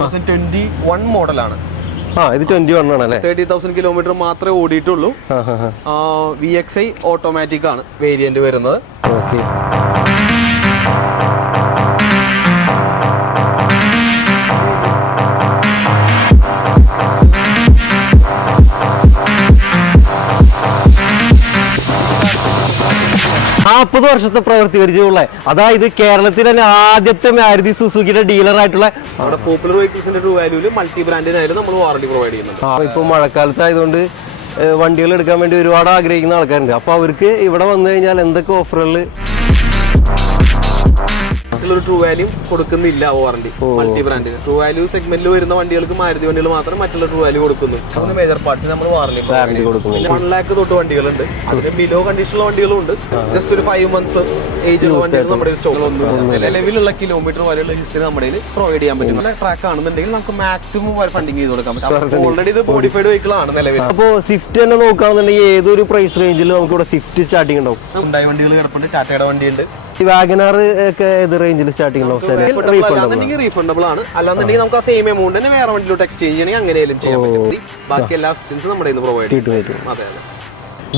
2021 മോഡലാണ്. ഇത് 21 ആണല്ലേ? 30,000 കിലോമീറ്റർ മാത്രമേ ഓടിയിട്ടുള്ളൂ. VXI ഓട്ടോമാറ്റിക് ആണ് വേരിയന്റ് വരുന്നത്. ഓക്കെ. നാൽപ്പത് വർഷത്തെ പ്രവൃത്തി പരിചയമുള്ള, അതായത് കേരളത്തിൽ തന്നെ ആദ്യത്തെ മാരുതി സുസുക്കിയുടെ ഡീലർ ആയിട്ടുള്ള പോപ്പുലർ വെഹിക്കിൾസിന്റെ ട്രൂ വാല്യൂല് മൾട്ടി ബ്രാൻഡിനായിരുന്നു നമ്മൾ വാറണ്ടി പ്രൊവൈഡ് ചെയ്യുന്നത്. ഇപ്പൊ മഴക്കാലത്ത് ആയതുകൊണ്ട് വണ്ടികൾ എടുക്കാൻ വേണ്ടി ഒരുപാട് ആഗ്രഹിക്കുന്ന ആൾക്കാരുണ്ട്. അപ്പൊ അവർക്ക് ഇവിടെ വന്നു കഴിഞ്ഞാൽ എന്തൊക്കെ ഓഫറുകൾ? ട്രൂ വാല്യൂ കൊടുക്കുന്നില്ല വാറണ്ടി മൾട്ടി ബ്രാൻഡിന്. ട്രൂ വാല്യൂ സെഗ്മെന്റിൽ വരുന്ന വണ്ടികൾക്ക് മാരുതി വണ്ടികൾ മാത്രം മറ്റുള്ള ട്രൂ വാല്യൂ കൊടുക്കുന്നു. മേജർ പാർട്സ് നമ്മൾ വാറണ്ടി കൊടുക്കുന്നു. 1 lakh തൊട്ട് വണ്ടികളുണ്ട്. അതിന് ബിലോ കണ്ടീഷനുള്ള വണ്ടികളും ഉണ്ട്. ജസ്റ്റ് ഒരു 5 months ഏജ് ഉള്ള വണ്ടികൾ നമ്മുടെ സ്റ്റോക്കിൽ നിലവിലുള്ള കിലോമീറ്റർ വരെയുള്ള ഹിസ്റ്ററി നമ്മുടെ പ്രൊവൈഡ് ചെയ്യാൻ പറ്റും. ട്രാക്ക് ആണെന്നുണ്ടെങ്കിൽ നമുക്ക് മാക്സിമം ഫണ്ടിങ് ചെയ്ത് കൊടുക്കാൻ പറ്റും. ഓൾറെഡി ഇത് മോഡിഫൈഡ് വെഹിക്കിൾ ആണ് നിലവിൽ. അപ്പോൾ സ്വിഫ്റ്റ് തന്നെ നോക്കുകയാണെന്നുണ്ടെങ്കിൽ ഏതൊരു പ്രൈസ് റേഞ്ചിൽ നമുക്ക് ഇവിടെ സ്വിഫ്റ്റ് സ്റ്റാർട്ടിംഗ് ഉണ്ടാവും? ഉണ്ടായ വണ്ടികൾ കിടപ്പുണ്ട്. ടാറ്റയുടെ വണ്ടിയുണ്ട്. ഈ വാഗനാർ ഒക്കെ ഏത് റേഞ്ചിൽ സ്റ്റാർട്ടിംഗ് റീഫണ്ടബിൾ ആണ്. അല്ലാന്നുണ്ടെങ്കിൽ നമുക്ക് ആ സെയിം എമൗണ്ട് തന്നെ വേറെ വണ്ടിയിലോട്ട് എക്സ്ചേഞ്ച് ചെയ്യണമെങ്കിൽ അങ്ങനെയും ചെയ്യാൻ പറ്റും. ബാക്കി എല്ലാ അസിസ്റ്റൻസും നമ്മുടെ പ്രൊവൈഡ് ചെയ്യും. അതെ.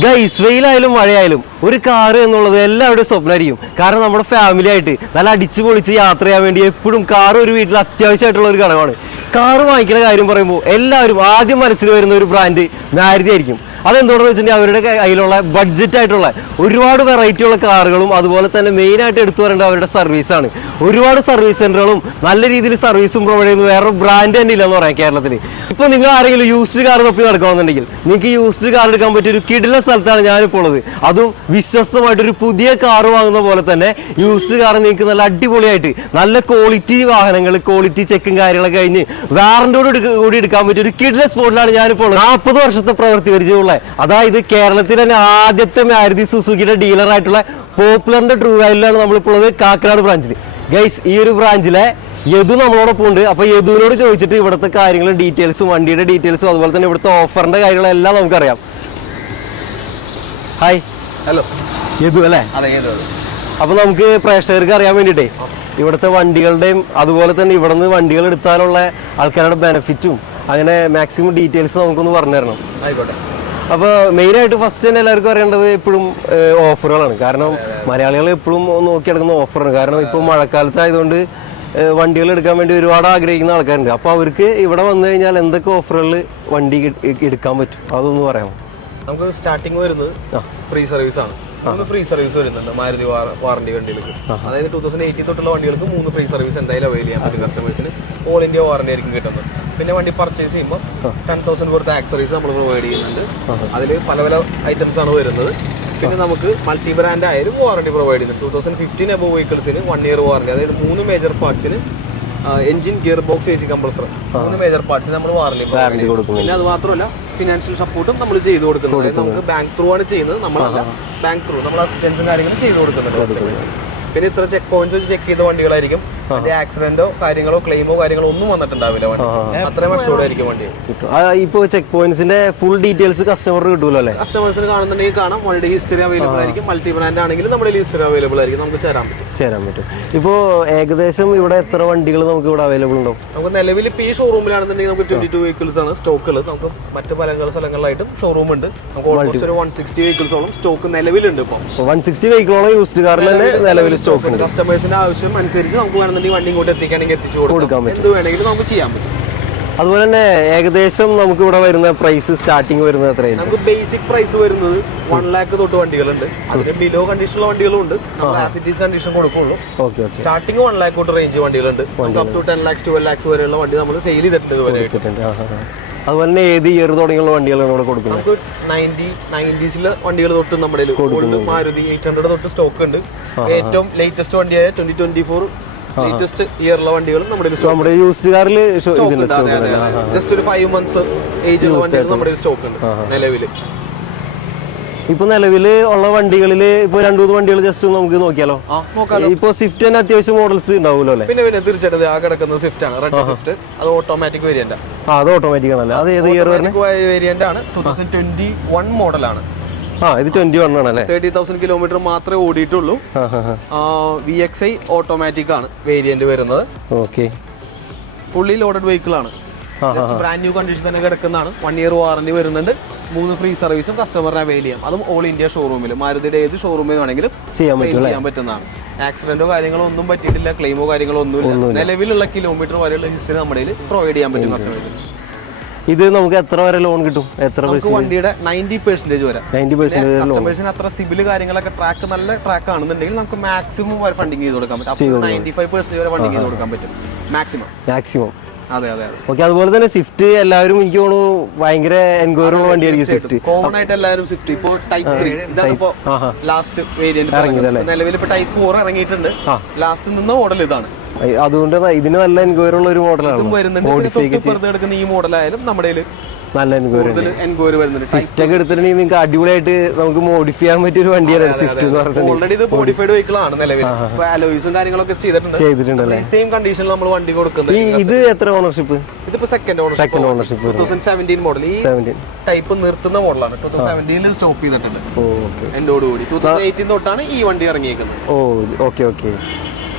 ഗൈസ്, വെയിലായാലും മഴയായാലും ഒരു കാറ് എന്നുള്ളത് എല്ലാവരുടെയും സ്വപ്നമായിരിക്കും. കാരണം നമ്മുടെ ഫാമിലി ആയിട്ട് നല്ല അടിച്ചു പൊളിച്ച് യാത്ര ചെയ്യാൻ വേണ്ടി എപ്പോഴും കാറ് ഒരു വീട്ടിൽ അത്യാവശ്യമായിട്ടുള്ള ഒരു ഘടകമാണ്. കാറ് വാങ്ങിക്കുന്ന കാര്യം പറയുമ്പോൾ എല്ലാവരും ആദ്യം മനസ്സിൽ വരുന്ന ഒരു ബ്രാൻഡ് മാരുതി ആയിരിക്കും. അതെന്തുകൊണ്ടെന്ന് വെച്ചിട്ടുണ്ടെങ്കിൽ അവരുടെ കയ്യിലുള്ള ബഡ്ജറ്റ് ആയിട്ടുള്ള ഒരുപാട് വെറൈറ്റി ഉള്ള കാറുകളും അതുപോലെ തന്നെ മെയിനായിട്ട് എടുത്തു പറയേണ്ടത് അവരുടെ സർവീസാണ്. ഒരുപാട് സർവീസ് സെന്ററുകളും നല്ല രീതിയിൽ സർവീസും പ്രൊവൈഡ് ചെയ്യുന്ന വേറെ ബ്രാൻഡ് തന്നെ ഇല്ലെന്ന് പറയാം കേരളത്തിൽ. ഇപ്പോൾ നിങ്ങൾ ആരെങ്കിലും യൂസ്ഡ് കാർ തപ്പി നടക്കണമെന്നുണ്ടെങ്കിൽ നിങ്ങൾക്ക് യൂസ്ഡ് കാർ എടുക്കാൻ പറ്റിയ ഒരു കിടിലൻ സ്ഥലത്താണ് ഞാനിപ്പോൾ ഉള്ളത്. അതും വിശ്വസ്തമായിട്ടൊരു പുതിയ കാർ വാങ്ങുന്ന പോലെ തന്നെ യൂസ്ഡ് കാർ നിങ്ങൾക്ക് നല്ല അടിപൊളിയായിട്ട് നല്ല ക്വാളിറ്റി വാഹനങ്ങൾ, ക്വാളിറ്റി ചെക്കും കാര്യങ്ങളൊക്കെ കഴിഞ്ഞ് വാറന്റിയോട് കൂടി എടുക്കാൻ പറ്റിയ ഒരു കിടിലൻ സ്പോട്ടിലാണ് ഞാനിപ്പോൾ ഉള്ളത്. 40 വർഷത്തെ പ്രവൃത്തി പരിചയമുള്ള, അതായത് കേരളത്തിൽ തന്നെ ആദ്യത്തെ മാരുതി സുസുക്കിയുടെ ഡീലർ ആയിട്ടുള്ള പോപ്പുലറിന്റെ ട്രൂ വാല്യൂലാണ് നമ്മളിപ്പോൾ ഉള്ളത്, കാക്കനാട് ബ്രാഞ്ചിൽ. ഗൈസ്, ഈ ഒരു ബ്രാഞ്ചിലെ യദു നമ്മളോടൊപ്പം ഉണ്ട്. അപ്പൊ യദുവിനോട് ചോദിച്ചിട്ട് ഇവിടുത്തെ കാര്യങ്ങളും ഡീറ്റെയിൽസും വണ്ടിയുടെ ഡീറ്റെയിൽസും അതുപോലെ തന്നെ ഇവിടുത്തെ ഓഫറിന്റെ കാര്യങ്ങളെല്ലാം നമുക്കറിയാം. ഹായ്. ഹലോ. യദു അല്ലേ? അപ്പൊ നമുക്ക് പ്രേക്ഷകർക്ക് അറിയാൻ വേണ്ടിയിട്ടേ ഇവിടുത്തെ വണ്ടികളുടെയും അതുപോലെ തന്നെ ഇവിടെ നിന്ന് വണ്ടികൾ എടുത്താലുള്ള ആൾക്കാരുടെ ബെനിഫിറ്റും അങ്ങനെ മാക്സിമം ഡീറ്റെയിൽസ് നമുക്കൊന്ന് പറഞ്ഞു തരണം. ആയിക്കോട്ടെ. അപ്പോൾ മെയിനായിട്ട് ഫസ്റ്റ് തന്നെ എല്ലാവർക്കും അറിയേണ്ടത് എപ്പോഴും ഓഫറുകളാണ്. കാരണം മലയാളികൾ എപ്പോഴും നോക്കിയെടുക്കുന്ന ഓഫറാണ്. കാരണം ഇപ്പോൾ മഴക്കാലത്തായതുകൊണ്ട് വണ്ടികൾ എടുക്കാൻ വേണ്ടി ഒരുപാട് ആഗ്രഹിക്കുന്ന ആൾക്കാരുണ്ട്. അപ്പോൾ അവർക്ക് ഇവിടെ വന്നു കഴിഞ്ഞാൽ എന്തൊക്കെ ഓഫറുകളിൽ വണ്ടി എടുക്കാൻ പറ്റും അതൊന്ന് പറയാമോ? നമുക്ക് സ്റ്റാർട്ടിങ് വരുന്നത് ഫ്രീ സർവീസ് ആണ്. ഫ്രീ സർവീസ് വരുന്നുണ്ട് മാരുതി വാറണ്ടി വണ്ടികൾക്ക്. അതായത് 2018 തൊട്ടുള്ള വണ്ടികൾക്ക് 3 ഫ്രീ സർവീസ് എന്തായാലും അവൈൽ ചെയ്യാൻ പറ്റും കസ്റ്റമേഴ്സിന്. ഓൾ ഇന്ത്യ വാറണ്ടി ആയിരിക്കും കിട്ടുന്നത്. പിന്നെ വണ്ടി പർച്ചേസ് ചെയ്യുമ്പോൾ 10,000 വർത്ത് ആക്സറീസ് നമ്മൾ പ്രൊവൈഡ് ചെയ്യുന്നുണ്ട്. അതിൽ പല പല ഐറ്റംസ് ആണ് വരുന്നത്. പിന്നെ നമുക്ക് മൾട്ടി ബ്രാൻഡ് ആയാലും വാറണ്ടി പ്രൊവൈഡ് ചെയ്യുന്നുണ്ട്. 2015 അബവ് വെഹിക്കിൾസിന് 1 year വാറണ്ടി. അതായത് 3 മേജർ പാർട്സിന് engine, gear box, AC compressor, 3 major പാർട്സിന് നമ്മൾ വാറണ്ടി കൊടുക്കും. പിന്നെ അത് മാത്രമല്ല ഫിനാൻഷ്യൽ സപ്പോർട്ടും നമ്മൾ ചെയ്തു കൊടുക്കുന്നുണ്ട്. നമുക്ക് ബാങ്ക് ത്രൂ ആണ് ചെയ്യുന്നത്, നമ്മളല്ല. ബാങ്ക് ത്രൂ നമ്മൾ അസിസ്റ്റൻസും കാര്യങ്ങളും ചെയ്തു കൊടുക്കുന്നുണ്ട്. പിന്നെ ഇത്ര ചെക്ക് പോയിന്റ്സ് വെച്ച് ചെക്ക് ചെയ്ത വണ്ടികളായിരിക്കും. ആക്സിഡന്റോ കാര്യങ്ങളോ ക്ലെയിമോ കാര്യങ്ങളോ ഒന്നും വന്നിട്ടുണ്ടാവില്ല. വണ്ടി അത്രയും അഷ്യൂർഡ് ആയിരിക്കും വണ്ടി. ഇപ്പോൾ ചെക്ക് പോയിന്റ്സിന്റെ ഫുൾ ഡീറ്റെയിൽസ് കസ്റ്റമറിന് കിട്ടുമല്ലോ അല്ലേ? കസ്റ്റമേഴ്സിന് കാണുന്നുണ്ടെങ്കിൽ കാണാം. വണ്ടി ഹിസ്റ്ററി അവൈലബിൾ ആയിരിക്കും. മൾട്ടി ബ്രാൻഡ് ആണെങ്കിൽ നമ്മുടെ ഹിസ്റ്ററി അവൈലബിൾ ആയിരിക്കും. നമുക്ക് ചേരാൻ പറ്റും. ഇപ്പോൾ ഏകദേശം ഇവിടെ എത്ര വണ്ടികൾ നമുക്ക് ഇവിടെ അവൈലബിൾ ഉണ്ടാവും? നമുക്ക് നിലവിൽ ഇപ്പോൾ ഈ ഷോറൂമിലാണെന്നുണ്ടെങ്കിൽ നമുക്ക് 22 വെഹിക്കിൾസ് ആണ് സ്റ്റോക്കുകൾ. നമുക്ക് മറ്റ് പല സ്ഥലങ്ങളിലായിട്ടും ഷോറൂം ഉണ്ട്. നമുക്ക് ഓൾമോസ്റ്റ് ഒരു 160 വെഹിക്കിൾസോളം സ്റ്റോക്ക് നിലവിലുണ്ട്. ഇപ്പോൾ 160 വെഹിക്കിളോളം യൂസ്ഡ് കാറിൽ തന്നെ നിലവിൽ സ്റ്റോക്ക് ഉണ്ട്. കസ്റ്റമേഴ്സിന്റെ ആവശ്യം അനുസരിച്ച് നമുക്ക് വേണമെന്നുണ്ടെങ്കിൽ വണ്ടി ഇങ്ങോട്ട് എത്തിക്കുകയാണെങ്കിൽ എത്തിച്ചു കൊടുക്കാൻ പറ്റും. എന്ത് വേണമെങ്കിലും നമുക്ക് ചെയ്യാൻ പറ്റും. അതുപോലെ തന്നെ ഏകദേശം നമുക്ക് ഇവിടെ വരുന്ന പ്രൈസ് സ്റ്റാർട്ടിങ് വരുന്നത് എത്രയാണ്? നമുക്ക് ബേസിക് പ്രൈസ് വരുന്നത് 1 lakh തൊട്ട് വണ്ടികളുണ്ട്. അതിന് ബിലോ കണ്ടീഷനുള്ള വണ്ടികളും ഉണ്ട്. ആസിറ്റീസ് കണ്ടീഷൻ കൊടുക്കുള്ളൂ. സ്റ്റാർട്ടിങ് 1 lakh തൊട്ട് റേഞ്ച് വണ്ടികളുണ്ട്. അപ് ടു 10 lakhs 12 lakhs വരെയുള്ള വണ്ടി നമ്മൾ സെയിൽ ചെയ്തിട്ടുണ്ട്. അതുപോലെ തന്നെ ഏത് ഇയർ തുടങ്ങിയുള്ള വണ്ടികളാണ് ഇവിടെ കൊടുക്കുന്നത്? നമുക്ക് 90s വണ്ടികൾ തൊട്ട് നമ്മുടെ മാരുതി 800 തൊട്ട് സ്റ്റോക്ക് ഉണ്ട്. ഏറ്റവും ലേറ്റസ്റ്റ് വണ്ടിയായ 2024 ലേറ്റസ്റ്റ് ഇയറിലെ വണ്ടികളും നമ്മുടെ യൂസ്ഡ് കാറിൽ ജസ്റ്റ് ഒരു 5 months ഏജ് ഉള്ള വണ്ടികൾ നമ്മുടെ സ്റ്റോക്ക് ഉണ്ട് നിലവിൽ. ഇപ്പൊ നിലവില് ഉള്ള വണ്ടികളിൽ ഇപ്പൊ 2-3 വണ്ടികൾ ജസ്റ്റ് നമുക്ക് നോക്കിയാലോ? ഇപ്പൊ സ്വിഫ്റ്റ് തന്നെ അത്യാവശ്യം മോഡൽസ് ഉണ്ടാവുമല്ലോ അല്ലേ? പിന്നെ തീർച്ചയായിട്ടും ആ കിടക്കുന്നത് സ്വിഫ്റ്റ് ആണ്. Red Swift. അത് ഓട്ടോമാറ്റിക് വേരിയന്റ്. അത് ഓട്ടോമാറ്റിക് ആണല്ലേ? അത് ഏത് ഇയർ വേരിയന്റ് ആണ്? 2021 മോഡലാണ്. ഇത് 21 ആണല്ലേ? 30,000 കിലോമീറ്റർ മാത്രമേ ഓടിയിട്ടുള്ളൂ. VXI ഓട്ടോമാറ്റിക് ആണ് വേരിയന്റ് വരുന്നത്. ഓക്കെ. ഫുള്ളി ലോഡഡ് വെഹിക്കിൾ ആണ്. ജസ്റ്റ് ബ്രാൻഡ് ന്യൂ കണ്ടീഷൻ തന്നെ കിടക്കുന്നതാണ്. 1 year വാറന്റി വരുന്നുണ്ട്. 3 ഫ്രീ സർവീസും കസ്റ്റമറിനെ അവൈൽ ചെയ്യാം. അതും ഓൾ ഇന്ത്യ ഷോറൂമിൽ, മാരുതിയുടെ ഏത് ഷോറൂമിൽ വേണമെങ്കിലും ചെയ്യാൻ പറ്റുന്നതാണ്. ആക്സിഡന്റോ കാര്യങ്ങളോ ഒന്നും പറ്റിയിട്ടില്ല, ക്ലെയിമോ കാര്യങ്ങളോ ഒന്നുമില്ല. നിലവിലുള്ള കിലോമീറ്റർ വരെയുള്ള ഹിസ്റ്ററി നമ്മുടെ പ്രൊവൈഡ് ചെയ്യാൻ പറ്റും കസ്റ്റമർക്ക്. ഇത് നമുക്ക് എത്ര വരെ ലോൺ കിട്ടും? എത്ര വണ്ടിയുടെ 90% വരെ. കസ്റ്റമേഴ്സിന് അത്ര സിബിൽ കാര്യങ്ങളൊക്കെ ട്രാക്ക് നല്ല ട്രാക്ക് ആണെന്നുണ്ടെങ്കിൽ നമുക്ക് മാക്സിമം ഫണ്ടിങ് ചെയ്ത് കൊടുക്കാൻ പറ്റും. 95% വരെ ഫണ്ടിങ് ചെയ്ത് കൊടുക്കാൻ പറ്റും മാക്സിമം. അതെ. ഓക്കെ, അതുപോലെ തന്നെ സ്വിഫ്റ്റ് എല്ലാവരും എനിക്ക് തോന്നുന്നു ഭയങ്കര എൻക്വയറി ഉള്ള വണ്ടിയായിരിക്കും സ്വിഫ്റ്റ്. കോമൺ ആയിട്ട് എല്ലാവരും സ്വിഫ്റ്റ്. ഇപ്പോൾ ടൈപ്പ് 3 ഇതാണ് ഇപ്പോ ലാസ്റ്റ് വേരിയന്റ്. നിലവിൽ ഇപ്പൊ ടൈപ്പ് 4 ഇറങ്ങിയിട്ടുണ്ട്. ലാസ്റ്റ് നിന്ന മോഡൽ ഇതാണ്. അതുകൊണ്ട് ഇതിന് നല്ല എൻക്വയറി ഉള്ള ഒരു മോഡലാണ്. എടുക്കുന്ന ഈ മോഡലായാലും നമ്മുടെ നല്ല എൻക്വയറി വരുന്നുണ്ട്. സ്വിഫ്റ്റ് ഒക്കെ എടുത്തിട്ടുണ്ടെങ്കിൽ നിങ്ങൾക്ക് അടിപൊളിയായിട്ട് നമുക്ക് മോഡിഫൈ ചെയ്യാൻ പറ്റിയ ഒരു വണ്ടിയാണ് സ്വിഫ്റ്റ് എന്ന് പറഞ്ഞിട്ടുണ്ടെങ്കിൽ. ഓൾറെഡി ഇത് മോഡിഫൈഡ് വെഹിക്കിൾ ആണ് നിലവിൽ. അലോയ്സും കാര്യങ്ങളൊക്കെ ചെയ്തിട്ടുണ്ട്. സെയിം കണ്ടീഷനിൽ നമ്മൾ വണ്ടി കൊടുക്കുന്നത്. ഇത് എത്ര ഓണർഷിപ്പ്? ഇതിപ്പോ സെക്കൻഡ് ഓണർഷിപ്പ് 2017 മോഡൽ. ഈ ടൈപ്പ് നിർത്തുന്ന മോഡലാണ്. 2017 സ്റ്റോപ്പ് ചെയ്തിട്ടുണ്ട് എന്നോടുകൂടി. 2018 തൊട്ടാണ് ഈ വണ്ടി ഇറങ്ങിയേക്കുന്നത്. ഓക്കെ.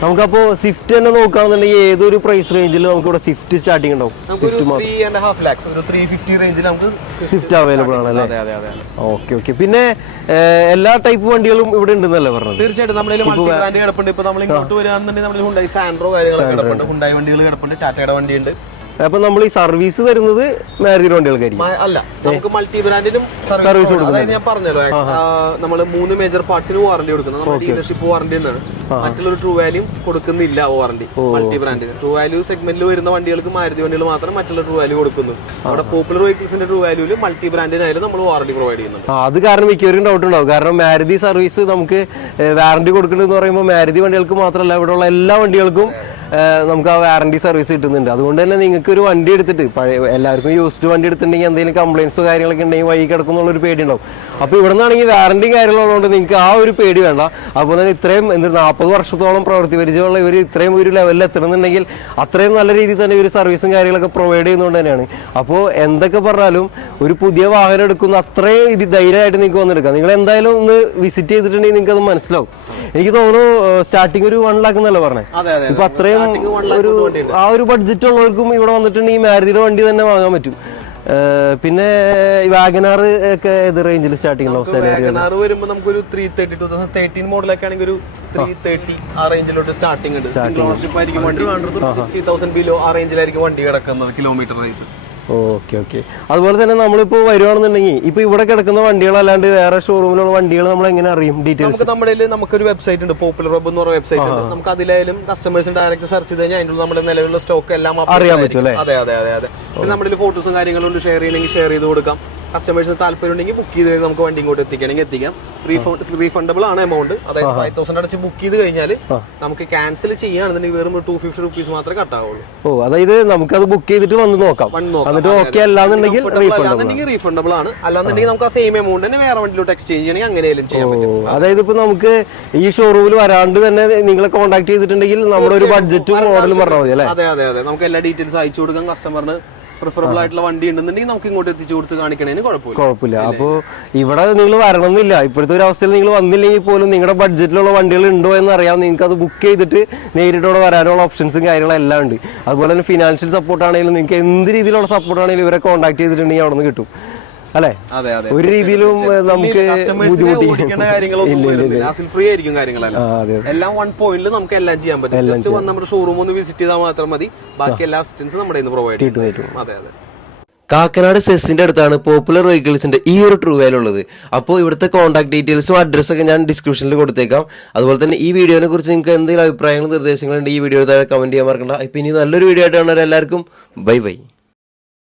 നമുക്കപ്പോ സ്വിഫ്റ്റ് തന്നെ നോക്കുകയാണെന്നുണ്ടെങ്കിൽ ഏതൊരു പ്രൈസ് റേഞ്ചിൽ നമുക്ക് ഇവിടെ സ്വിഫ്റ്റ് സ്റ്റാർട്ടിംഗ് ഉണ്ടാവും? 3.5 lakhs, 350 റേഞ്ചിൽ നമുക്ക് സ്വിഫ്റ്റ് അവൈലബിൾ ആണല്ലേ? ഓക്കെ. പിന്നെ എല്ലാ ടൈപ്പ് വണ്ടികളും ഇവിടെ ഉണ്ടെന്നല്ലേ പറഞ്ഞത്? തീർച്ചയായിട്ടും നമ്മുടെ മൾട്ടി ബ്രാൻഡ് കിടപ്പുണ്ട്. ഇപ്പൊ നമ്മൾ ഇങ്ങോട്ട് വരികയാണെന്നുണ്ടെങ്കിൽ നമ്മുടെ ഹുണ്ടായി സാൻഡ്രോ കാര്യങ്ങളൊക്കെ കിടപ്പുണ്ട്. ഹുണ്ടായി വണ്ടികൾ കിടപ്പുണ്ട്, ടാറ്റയുടെ വണ്ടിയുണ്ട്. അപ്പൊ നമ്മൾ ഈ സർവീസ് തരുന്നത് മാരുതിയുടെ വണ്ടികൾക്കായിരിക്കും? അല്ല, നമുക്ക് മൾട്ടി ബ്രാൻഡിനും സർവീസ് കൊടുക്കും. അതായത് ഞാൻ പറഞ്ഞല്ലോ, നമ്മൾ 3 മേജർ പാർട്സിന് വാറന്റി കൊടുക്കുന്നത്. നമ്മുടെ ഡീലർഷിപ്പ് വാറന്റി എന്നാണ്. മറ്റുള്ളൊരു ട്രൂ വാല്യൂ കൊടുക്കുന്നില്ല വാറന്റി മൾട്ടി ബ്രാൻഡിന്. ട്രൂ വാല്യൂ സെഗ്മെന്റിൽ വരുന്ന വണ്ടികൾക്ക് മാരുതി വണ്ടികൾ മാത്രം മറ്റുള്ള ട്രൂ വാല്യൂ കൊടുക്കുന്നു. അവിടെ പോപ്പുലർ വെഹിക്കിൾസിന്റെ ട്രൂ വാല്യൂല് മൾട്ടി ബ്രാൻഡിനായാലും നമ്മൾ വാറന്റി പ്രൊവൈഡ് ചെയ്യുന്നുണ്ട്. അത് കാരണം മിക്കവരും ഡൗട്ട് ഉണ്ടാവും. കാരണം മാരുതി സർവീസ് നമുക്ക് വാറന്റി കൊടുക്കുന്നുണ്ടെന്ന് പറയുമ്പോൾ മാരുതി വണ്ടികൾക്ക് മാത്രമല്ല, ഇവിടെയുള്ള എല്ലാ വണ്ടികൾക്കും നമുക്ക് ആ വാറന്റി സർവീസ് കിട്ടുന്നുണ്ട്. അതുകൊണ്ട് തന്നെ നിങ്ങൾക്ക് ഒരു വണ്ടി എടുത്തിട്ട് എല്ലാവർക്കും യൂസ്ഡ് വണ്ടി എടുത്തിട്ടുണ്ടെങ്കിൽ എന്തെങ്കിലും കംപ്ലൈൻസോ കാര്യങ്ങളൊക്കെ ഉണ്ടെങ്കിൽ വഴി കിടക്കുന്നുള്ള ഒരു പേടി ഉണ്ടാവും. അപ്പോൾ ഇവിടെ നിന്നാണെങ്കിൽ വാറന്റിയും കാര്യങ്ങളുള്ളതുകൊണ്ട് നിങ്ങൾക്ക് ആ ഒരു പേടി വേണ്ട. അതുപോലെ തന്നെ ഇത്രയും 40 വർഷത്തോളം പ്രവൃത്തി പരിചയമുള്ള ഇവർ ഇത്രയും ഒരു ലെവലിൽ എത്തണമെന്നുണ്ടെങ്കിൽ അത്രയും നല്ല രീതിയിൽ തന്നെ ഇവർ സർവീസും കാര്യങ്ങളൊക്കെ പ്രൊവൈഡ് ചെയ്യുന്നതുകൊണ്ട് തന്നെയാണ്. അപ്പോൾ എന്തൊക്കെ പറഞ്ഞാലും ഒരു പുതിയ വാഹനം എടുക്കുന്ന അത്രയും ഇത് ധൈര്യമായിട്ട് നിങ്ങൾക്ക് വന്നെടുക്കാം. നിങ്ങൾ എന്തായാലും ഒന്ന് വിസിറ്റ് ചെയ്തിട്ടുണ്ടെങ്കിൽ നിങ്ങൾക്ക് അത് മനസ്സിലാവും. എനിക്ക് തോന്നുന്നു സ്റ്റാർട്ടിങ് ഒരു 1 lakh എന്നല്ലേ പറഞ്ഞത്? ഇപ്പൊ അത്രയും ആ ഒരു ബഡ്ജറ്റ് ഉള്ളവർക്കും ഇവിടെ വന്നിട്ടുണ്ടെങ്കിൽ മാരുതിയുടെ വണ്ടി തന്നെ വാങ്ങാൻ പറ്റും. പിന്നെ വാഗനാർ ഒക്കെ ഏത് റേഞ്ചിൽ സ്റ്റാർട്ടിംഗ് വാഗനാർ വരുമ്പോൾ നമുക്കൊരു 330 2013 മോഡലൊക്കെ ആണെങ്കിൽ ഒരു 330 ആ റേഞ്ചിലോട്ട് സ്റ്റാർട്ടിംഗ് ഉണ്ട്. സിംഗിൾ ഓണർഷിപ്പ് ആയിരിക്കും വണ്ടി. 60,000 ബിലോ ആ റേഞ്ചിലായിരിക്കും വണ്ടി കിടക്കുന്നത് കിലോമീറ്റർ റേസ്. ഓക്കെ. അതുപോലെ തന്നെ നമ്മളിപ്പോ വരുവാണെന്നുണ്ടെങ്കിൽ ഇപ്പൊ ഇവിടെ കിടക്കുന്ന വണ്ടികളല്ലാണ്ട് വേറെ ഷോറൂമിലുള്ള വണ്ടികൾ നമ്മൾ എങ്ങനെ അറിയും? ഡീറ്റെയിൽസ് നമുക്കൊരു വെബ്സൈറ്റ് ഉണ്ട്, പോപ്പുലർ വെബ് എന്ന് പറയുന്ന വെബ്സൈറ്റ് ഉണ്ട്. നമുക്ക് അതിലായാലും കസ്റ്റമേഴ്സിന് ഡയറക്റ്റ് സെർച്ച് ചെയ്ത് കഴിഞ്ഞാൽ അതിനുള്ള നമ്മുടെ നിലവിലുള്ള സ്റ്റോക്ക് എല്ലാം അറിയാൻ പറ്റും അല്ലേ? അതെ. നമ്മുടെ ഫോട്ടോസും കാര്യങ്ങളും ഷെയർ ചെയ്യണമെങ്കിൽ ഷെയർ ചെയ്ത് കൊടുക്കാം. കസ്റ്റമേഴ്സിന് താല്പര്യം ഉണ്ടെങ്കിൽ ബുക്ക് ചെയ്ത് നമുക്ക് വണ്ടി ഇങ്ങോട്ട് എത്തിക്കണമെങ്കിൽ എത്തിക്കാം. റീഫണ്ടബിൾ ആണ് എമൗണ്ട്. അതായത് 5,000 അടച്ച് ബുക്ക് ചെയ്ത് കഴിഞ്ഞാൽ നമുക്ക് ക്യാൻസൽ ചെയ്യുകയാണെന്നുണ്ടെങ്കിൽ വെറും 250 rupees മാത്രമേ കട്ടാവുള്ളൂ. അതായത് നമുക്കത് ബുക്ക് ചെയ്തിട്ട് വന്ന് നോക്കാം. റീഫണ്ടബിൾ ആണ്. അല്ലാന്നുണ്ടെങ്കിൽ നമുക്ക് ആ സെയിം എമൗണ്ട് തന്നെ വേറെ വണ്ടിയിലോട്ട് എക്സ്ചേഞ്ച് ചെയ്യണമെങ്കിൽ അങ്ങനെയും ചെയ്യാൻ പറ്റും. അതായത് ഇപ്പൊ നമുക്ക് ഈ ഷോറൂമിൽ വരാണ്ട് തന്നെ നിങ്ങളെ കോൺടാക്ട് ചെയ്തിട്ടുണ്ടെങ്കിൽ നമ്മുടെ ഒരു ബഡ്ജറ്റും മോഡലും പറഞ്ഞാൽ മതി അല്ലേ? അതെ. നമുക്ക് എല്ലാ ഡീറ്റെയിൽസ് അയച്ചു കൊടുക്കാം. കസ്റ്റമറിന് പ്രിഫറബിൾ ആയിട്ടുള്ള വണ്ടി ഉണ്ടെന്നുണ്ടെങ്കിൽ നമുക്ക് ഇങ്ങോട്ട് എത്തിച്ചു കൊടുത്ത് കാണിക്കണേന് കുഴപ്പമില്ല. അപ്പൊ ഇവിടെ നിങ്ങൾ വരണമെന്നില്ല. ഇപ്പോഴത്തെ ഒരു അവസ്ഥയിൽ നിങ്ങൾ വന്നില്ലെങ്കിൽ പോലും നിങ്ങളുടെ ബഡ്ജറ്റിലുള്ള വണ്ടികൾ ഉണ്ടോ എന്ന് അറിയാം. നിങ്ങൾക്ക് അത് ബുക്ക് ചെയ്തിട്ട് നേരിട്ടോടെ വരാനുള്ള ഓപ്ഷൻസും കാര്യങ്ങളും എല്ലാം ഉണ്ട്. അതുപോലെ തന്നെ ഫിനാൻഷ്യൽ സപ്പോർട്ട് ആണെങ്കിലും നിങ്ങൾക്ക് എന്ത് രീതിയിലുള്ള സപ്പോർട്ട് ആണെങ്കിലും ഇവരെ കോൺടാക്ട് ചെയ്തിട്ടുണ്ടെങ്കിൽ അവിടെ നിന്ന് കിട്ടും അല്ലേ? ഒരു രീതിയിലും നമുക്ക് ഫ്രീ ആയിരിക്കും കാര്യങ്ങളെല്ലാം. എല്ലാം 1 പോയിന്റിൽ നമുക്ക് എല്ലാം ചെയ്യാൻ പറ്റും. ജസ്റ്റ് വന്ന് നമ്മുടെ ഷോറൂം ഒന്ന് വിസിറ്റ് ചെയ്താൽ മാത്രം മതി. ബാക്കി എല്ലാ അസിസ്റ്റൻസും നമ്മുടെ പ്രൊവൈഡ് ചെയ്യും. അതെ. കാക്കനാട് സെസ്സിന്റെ അടുത്താണ് പോപ്പുലർ വെഹിക്കിൾസിന്റെ ഈ ഒരു ട്രൂ വാല്യൂ ഉള്ളത്. അപ്പോൾ ഇവിടുത്തെ കോൺടാക്ട് ഡീറ്റെയിൽസും അഡ്രസ്സൊക്കെ ഞാൻ ഡിസ്ക്രിപ്ഷനിൽ കൊടുത്തേക്കാം. അതുപോലെ തന്നെ ഈ വീഡിയോനെ കുറിച്ച് നിങ്ങൾക്ക് എന്തെങ്കിലും അഭിപ്രായങ്ങളും നിർദ്ദേശങ്ങളുണ്ട് ഈ വീഡിയോ താഴെ കമന്റ് ചെയ്യാൻ മറക്കണ്ട. ഇപ്പൊ ഇനി നല്ലൊരു വീഡിയോ ആയിട്ടാണ് എല്ലാവർക്കും ബൈ.